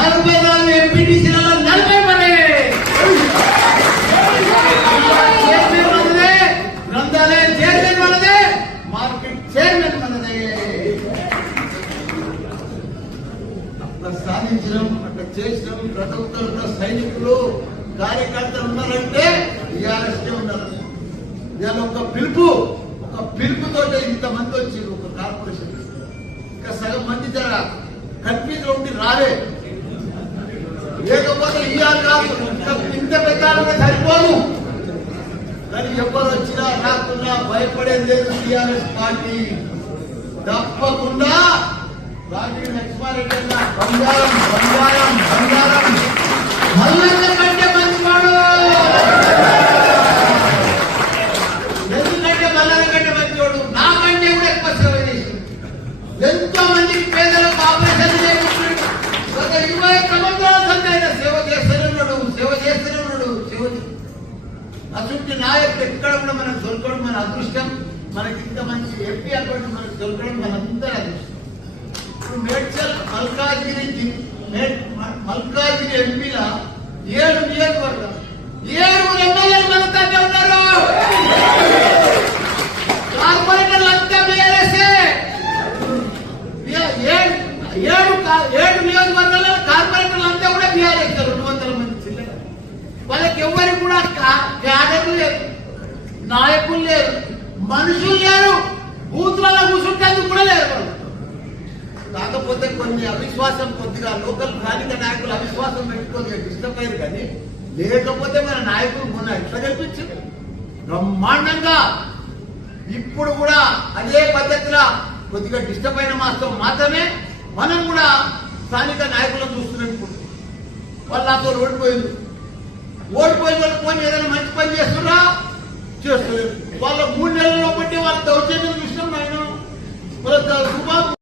44 ఎంపీటీసీలలో 40 మనదే. చైర్మన్ మనదే, గ్రంథాలయ చైర్మన్ మనదే, మార్కెట్ చైర్మన్ మనదే. అట్లా సాధించడం, అట్లా చేసినాం. ప్రతి ఒక్కరు సైనికులు కార్యకర్తలు ఉన్నారంటే టీఆర్ఎస్కే ఉన్నారు. ఇవాళ ఒక పిలుపుతో ఇంతమంది వచ్చారు ఒక కార్పొరేషన్. ఇంకా సగం మంది జర కన్ఫ్యూజ్ ఉండి రాలే. లేకపోతే ఇవాళ కాదు, ఇంత పెట్టాలంటే సరిపోను. కానీ ఎవరు వచ్చినా రాకుండా భయపడేది లేదు. టీఆర్ఎస్ పార్టీ తప్పకుండా రాజీవ్ లక్ష్మారెడ్డి అన్న బంగారం బంగారం బంగారం మల్లన్న కంటే మంచివాడు. ఎందుకంటే మల్లన్న కంటే మంచివాడు, నాకంటే కూడా ఎక్కువ సేవ చేసి ఎంతో మందికి పేదలకు ఆపరేషన్ చేయించాడు. గత 21 సంవత్సరాల సంది ఆయన సేవ చేస్తూనే ఉన్నాడు. అటువంటి నాయకుడు ఎక్కడ కూడా మనకు దొరకడం మన అదృష్టం. మనకి ఇంత మంచి ఎంపీ అటువంటి మనకు దొరకడం మనందరూ అదృష్టం. ఇప్పుడు మేడ్చల్ మల్కాజ్గిరి ఎంపీల 7 నియోజకవర్గం 7 ఎమ్మెల్యేలు మనతోనే ఉన్నారు. కార్పొరేటర్లు అంతా బీఆర్ఎస్ఏ. 7 నియోజకవర్గాల్లో కార్పొరేటర్లు అంతా కూడా బీఆర్ఎస్. 200 మంది చిల్లర. వాళ్ళకి ఎవరికి కూడా క్యాడర్లు లేరు, నాయకులు లేరు, మనుషులు లేరు, బూత్లలో కూర్చుంటేందుకు కూడా లేరు. కాకపోతే కొన్ని అవిశ్వాసం, కొద్దిగా లోకల్ స్థానిక నాయకులు అవిశ్వాసం పెట్టుకొని డిస్టర్బ్ అయ్యారు. కానీ లేకపోతే మన నాయకులు మొన్న ఎట్లా కల్పించారు బ్రహ్మాండంగా. ఇప్పుడు కూడా అదే పద్ధతిలో కొద్దిగా డిస్టర్బ్ అయిన మాత్రం మాత్రమే మనం కూడా స్థానిక నాయకులను చూస్తున్నాం. వాళ్ళు నాతో ఓడిపోయిన వాళ్ళు పోయి ఏదైనా మంచి పని చేస్తున్నా చేస్తున్నారు. వాళ్ళ 3